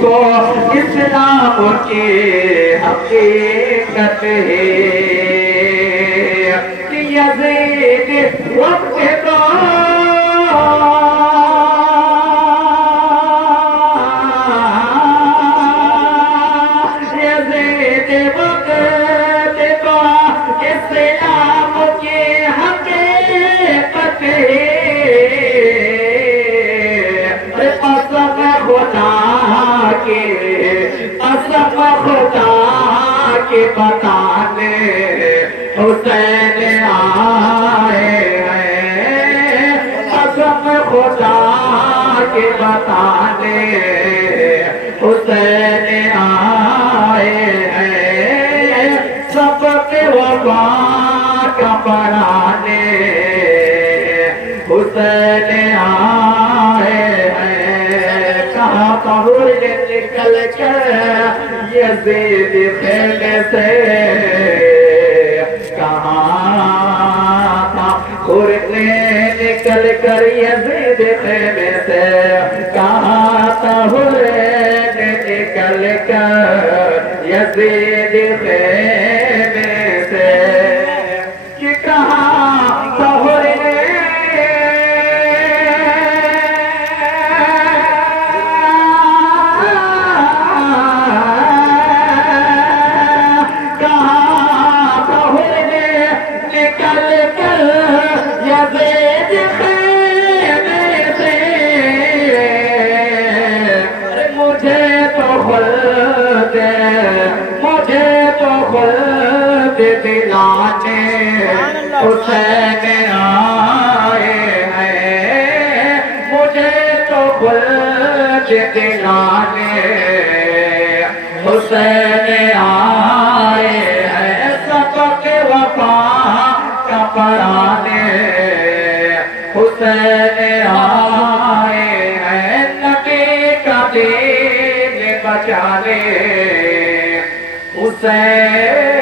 کو اسلام کی حقیقت ہے یزید وقت بتانے حسین آئے ہیں قسم خدا کے بتانے حسین آئے ہیں سبق وفا کا پڑھانے حسین آئے ہیں کہاں قبر نکل کر یزید خیمے سے کہاں تھا خورنے نکل کر یزید خیمے سے کہاں تھا خورنے نکل کر یزید خیمے سے کہ کہاں تھا خورنے دلانے حسین آئے ہیں مجھے تو خلد دلانے حسین آئے ہیں سبق وفا کا پڑھانے حسین آئے ہیں نبی کا دین بچانے حسین